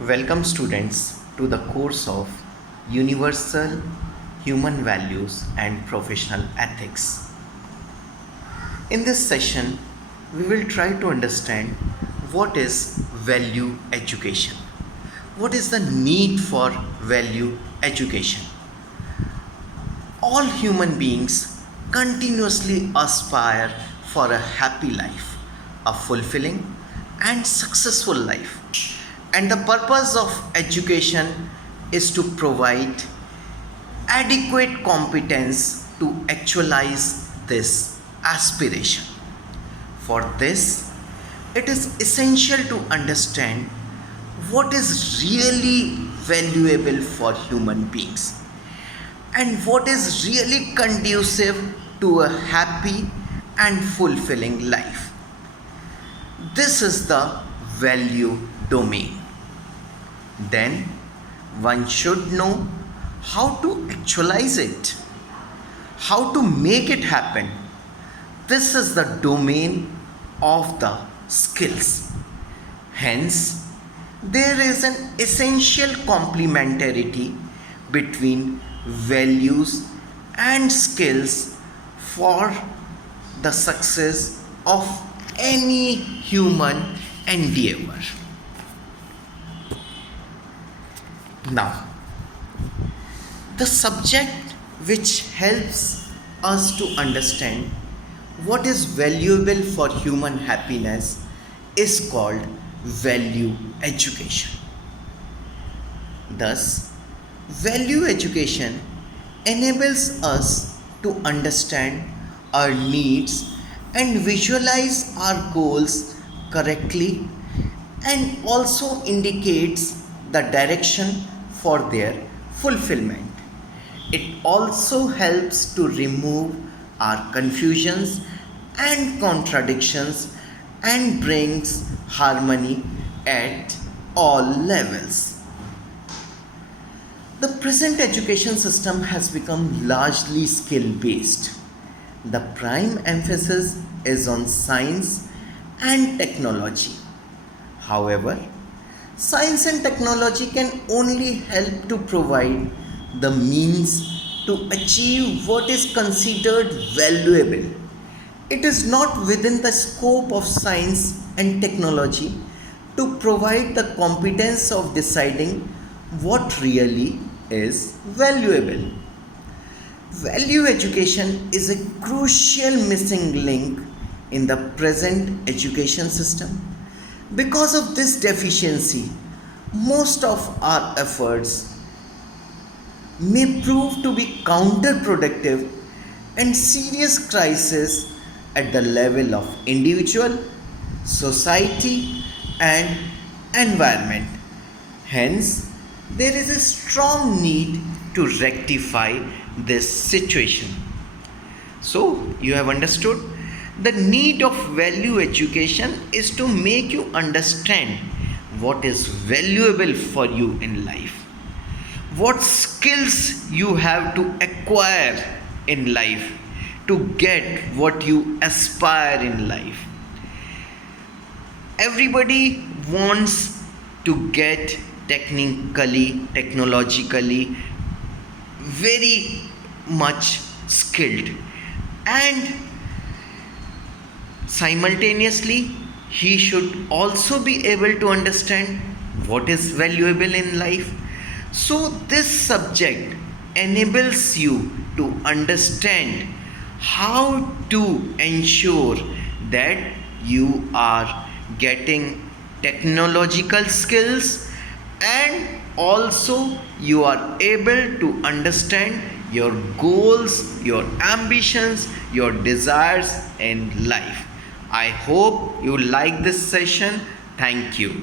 Welcome, students, to the course of Universal Human Values and Professional Ethics. In this session, we will try to understand what is value education. What is the need for value education? All human beings continuously aspire for a happy life, a fulfilling and successful life. And the purpose of education is to provide adequate competence to actualize this aspiration. For this, it is essential to understand what is really valuable for human beings and what is really conducive to a happy and fulfilling life. This is the value domain. Then one should know how to actualize it, how to make it happen. This is the domain of the skills. Hence, there is an essential complementarity between values and skills for the success of any human endeavor. Now, the subject which helps us to understand what is valuable for human happiness is called value education. Thus, value education enables us to understand our needs and visualize our goals correctly and also indicates the direction for their fulfillment. It also helps to remove our confusions and contradictions and brings harmony at all levels. The present education system has become largely skill based. The prime emphasis is on science and technology. However, science and technology can only help to provide the means to achieve what is considered valuable. It is not within the scope of science and technology to provide the competence of deciding what really is valuable. Value education is a crucial missing link in the present education system. Because of this deficiency, most of our efforts may prove to be counterproductive and serious crisis at the level of individual, society and environment. Hence, there is a strong need to rectify this situation. So, you have understood the need of value education is to make you understand what is valuable for you in life, what skills you have to acquire in life to get what you aspire in life. Everybody wants to get technologically very much skilled, and simultaneously he should also be able to understand what is valuable in life. So this subject enables you to understand how to ensure that you are getting technological skills and also you are able to understand your goals, your ambitions, your desires in life. I hope you like this session. Thank you.